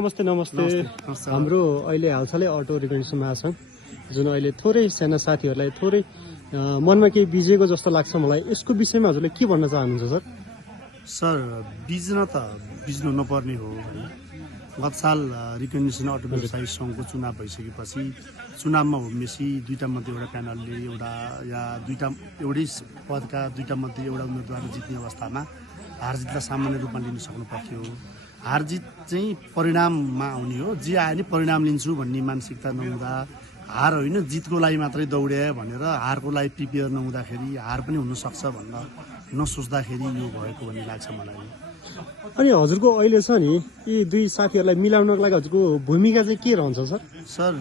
नमस्ते नमस्ते हाम्रो अहिले हालसालै अटो रिकन्डिसन महासंघ जुन अहिले थोरै साना साथीहरूलाई थोरै मनमा केही बिजेको जस्तो लाग्छ मलाई। यसको विषयमा हजुरले के भन्न चाहनुहुन्छ सर? सर बिज्नु नपर्ने हो हैन। गत साल रिकन्डिसन अटो व्यवसायी सङ्घको चुनाव भइसकेपछि चुनावमा उम्मेसी दुईटा मध्ये एउटा प्यानलले एउटै पदका दुईटा मध्ये एउटा उम्मेदवारले जित्ने अवस्थामा हारजितलाई सामान्य रूपमा लिन सक्नु पर्थ्यो। हारजित चाहिँ परिणाममा आउने हो, जे आयो नि परिणाम लिन्छु भन्ने मानसिकता नहुँदा, हार होइन जितको लागि मात्रै दौड्या भनेर हारको लागि प्रिपेयर नहुँदाखेरि हार पनि हुनसक्छ भन्न नसोच्दाखेरि यो भएको भन्ने लाग्छ मलाई। अनि हजुरको अहिले छ नि यी दुई साथीहरूलाई मिलाउनको लागि हजुरको भूमिका चाहिँ के रहन्छ सर? सर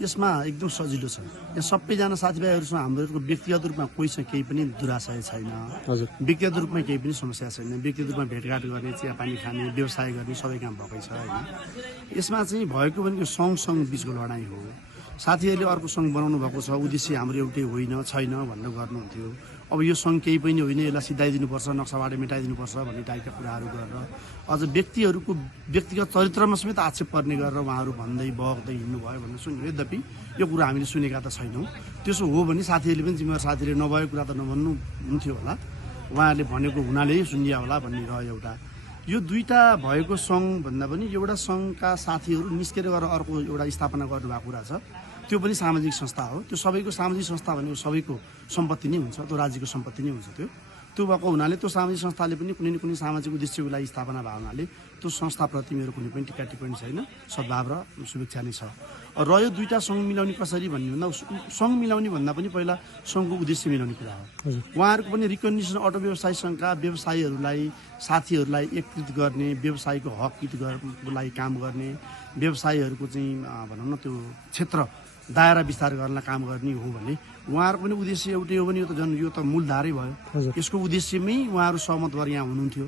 यसमा एकदम सजिलो छ। यहाँ सबैजना साथीभाइहरूसँग हाम्रो व्यक्तिगत रूपमा कोहीसँग केही पनि दुराशय छैन। हजुर, व्यक्तिगत रूपमा केही पनि समस्या छैन। व्यक्तिगत रूपमा भेटघाट गर्ने, चियापानी खाने, व्यवसाय गर्ने सबै काम भएकै छ होइन। यसमा चाहिँ भएको भनेको सङ्घ बिचको लडाइँ हो। साथीहरूले अर्को सङ्घ बनाउनु भएको छ, उद्देश्य हाम्रो एउटै होइन छैन भनेर गर्नुहुन्थ्यो। अब यो सङ्घ केही पनि होइन, यसलाई सिधाइदिनुपर्छ, नक्साबाट मेटाइदिनुपर्छ भन्ने टाइपका कुराहरू गरेर अझ व्यक्तिहरूको व्यक्तिगत चरित्रमा समेत आक्षेप पर्ने गरेर उहाँहरू भन्दै बग्दै हिँड्नुभयो भन्ने सुन्यो। यद्यपि यो कुरा हामीले सुनेका त छैनौँ। त्यसो हो भने साथीहरूले पनि जिम्मेवार साथीहरूले नभएको कुरा त नभन्नु हुन्थ्यो होला, उहाँहरूले भनेको हुनाले सुनिया होला भन्ने रह्यो एउटा। यो दुईटा भएको सङ्घ भन्दा पनि एउटा सङ्घका साथीहरू निस्केर गएर अर्को एउटा स्थापना गर्नुभएको कुरा छ। त्यो पनि सामाजिक संस्था हो। त्यो सबैको सामाजिक संस्था भनेको सबैको सम्पत्ति नै हुन्छ, त्यो राज्यको सम्पत्ति नै हुन्छ। त्यो भएको हुनाले त्यो सामाजिक संस्थाले पनि कुनै न कुनै सामाजिक उद्देश्यको लागि स्थापना भएको हुनाले त्यो संस्थाप्रति मेरो कुनै पनि टिका टिप्पणी छैन, सद्भाव र शुभेच्छा नै छ। रह्यो दुईटा सङ्घ मिलाउने कसरी भन्ने भन्दा सङ्घ मिलाउने भन्दा पनि पहिला सङ्घको उद्देश्य मिलाउने कुरा हो। उहाँहरूको पनि रिकन्डिसन अटो व्यवसायी सङ्घका व्यवसायीहरूलाई साथीहरूलाई एकत्रित गर्ने, व्यवसायको हक हितको लागि काम गर्ने, व्यवसायीहरूको चाहिँ भनौँ न त्यो क्षेत्र दायरा विस्तार गर्न काम गर्ने हो भने उहाँहरूको पनि उद्देश्य एउटै हो भने यो त मूलधारै भयो। यसको उद्देश्यमै उहाँहरू सहमत भएर यहाँ हुनुहुन्थ्यो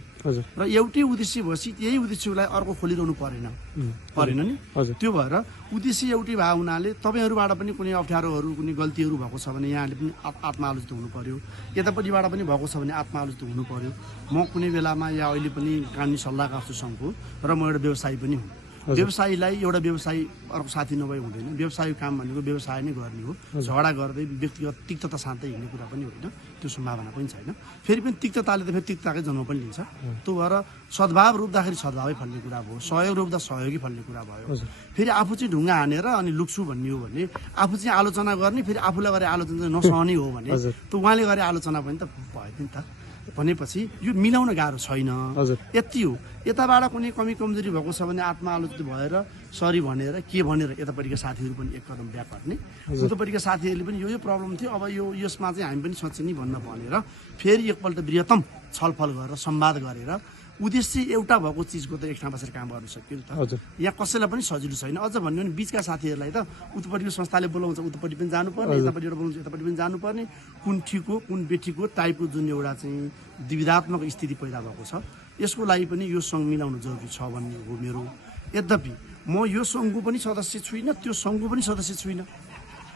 र एउटै उद्देश्य भएपछि यही उद्देश्यलाई अर्को खोलिरहनु परेन नि। त्यो भएर उद्देश्य एउटै भए हुनाले तपाईँहरूबाट पनि कुनै अप्ठ्यारोहरू कुनै गल्तीहरू भएको छ भने यहाँले पनि आत्मालोचित हुनु पर्यो, यतापट्टिबाट पनि भएको छ भने आत्मालोचित हुनु पर्यो। म कुनै बेलामा या अहिले पनि कानुनी सल्लाहकार छु सङ्घको र म एउटा व्यवसायी पनि हुँ। व्यवसायीलाई एउटा व्यवसायी अर्को साथी नभए हुँदैन। व्यवसायको काम भनेको व्यवसाय नै गर्ने हो। झगडा गर्दै व्यक्तिगत तिक्तता साँच्दै हिँड्ने कुरा पनि होइन, त्यो सम्भावना पनि छैन। फेरि पनि तिक्तताले त फेरि तिक्तताकै जन्म पनि लिन्छ। त्यो भएर सद्भाव रोप्दाखेरि सद्भावै फल्ने कुरा भयो, सहयोग रोप्दा सहयोगी फल्ने कुरा भयो। फेरि आफू चाहिँ ढुङ्गा हानेर अनि लुक्छु भन्ने हो भने आफू चाहिँ आलोचना गर्ने, फेरि आफूलाई गरे आलोचना चाहिँ नसहने हो भने त उहाँले गरे आलोचना पनि त भयो नि त। भनेपछि यो मिलाउन गाह्रो छैन, यति हो। यताबाट कुनै कमी कमजोरी भएको छ भने आत्मालोचित भएर सरी भनेर के भनेर यतापट्टिका साथीहरू पनि एक कदम ब्याक हट्ने, उतापट्टिका साथीहरूले पनि यो प्रब्लम थियो, अब यसमा चाहिँ हामी पनि सोच्छ नि भनेर फेरि एकपल्ट बृहत्तम छलफल गरेर संवाद गरेर उद्देश्य एउटा भएको चिजको त एक ठाउँ बसेर काम गर्न सक्यो नि त। यहाँ कसैलाई पनि सजिलो छैन। अझ भन्यो भने बिचका साथीहरूलाई त उतापट्टिको संस्थाले बोलाउँछ उतापट्टि पनि जानुपर्ने, यतापट्टिबाट बोलाउँछ यतापट्टि पनि जानुपर्ने, कुन ठिक हो कुन बेठिक हो टाइपको जुन एउटा चाहिँ द्विधात्मक स्थिति पैदा भएको छ। यसको लागि पनि यो सङ्घ मिलाउनु जरुरी छ भन्ने हो मेरो। यद्यपि म यो सङ्घको पनि सदस्य छुइनँ, त्यो सङ्घको पनि सदस्य छुइनँ।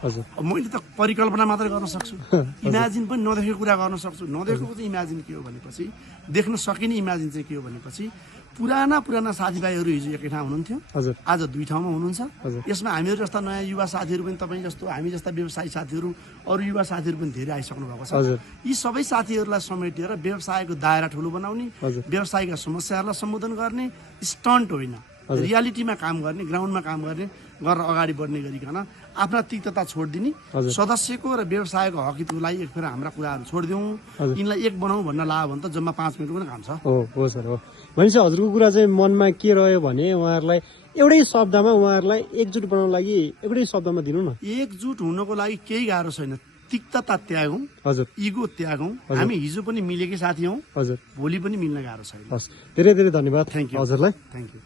मैले त परिकल्पना मात्रै गर्न सक्छु, इमेजिन पनि नदेखेको कुरा गर्न सक्छु। नदेखेको चाहिँ इमेजिन के हो भनेपछि, देख्न सकिने इमेजिन चाहिँ के हो भनेपछि पुराना साथीभाइहरू हिजो एकै ठाउँ हुनुहुन्थ्यो, आज दुई ठाउँमा हुनुहुन्छ। यसमा हामीहरू जस्ता नयाँ युवा साथीहरू पनि तपाईँ जस्तो हामी जस्ता व्यवसायी साथीहरू अरू युवा साथीहरू पनि धेरै आइसक्नु भएको छ। यी सबै साथीहरूलाई समेटेर व्यवसायको दायरा ठुलो बनाउने, व्यवसायका समस्याहरूलाई सम्बोधन गर्ने, स्टन्ट होइन रियालिटीमा काम गर्ने, ग्राउन्डमा काम गर्ने गरेर अगाडि बढ्ने गरिकन आफ्ना तिक्तता छोडिदिने, सदस्यको र व्यवसायको हक हितको लागि एक फेर हाम्रा कुराहरू छोडिदिउँ, यिनलाई एक बनाऊ भन्न लाग्यो भने त जम्मा 5 मिनटको पनि काम छ। हो सर हो। भनेपछि हजुरको कुरा चाहिँ मनमा के रह्यो भने उहाँहरूलाई एउटै शब्दमा उहाँहरूलाई एकजुट बनाउन लागि एउटै शब्दमा दिनु न। एकजुट हुनको लागि केही गाह्रो छैन। तिक्तता त्यागौँ, इगो त्यागौँ। हामी हिजो पनि मिलेकै साथी हौँ, भोलि पनि मिल्न गाह्रो छैन। धेरै धेरै धन्यवाद थ्याङ्क यू हजुरलाई। Thank you.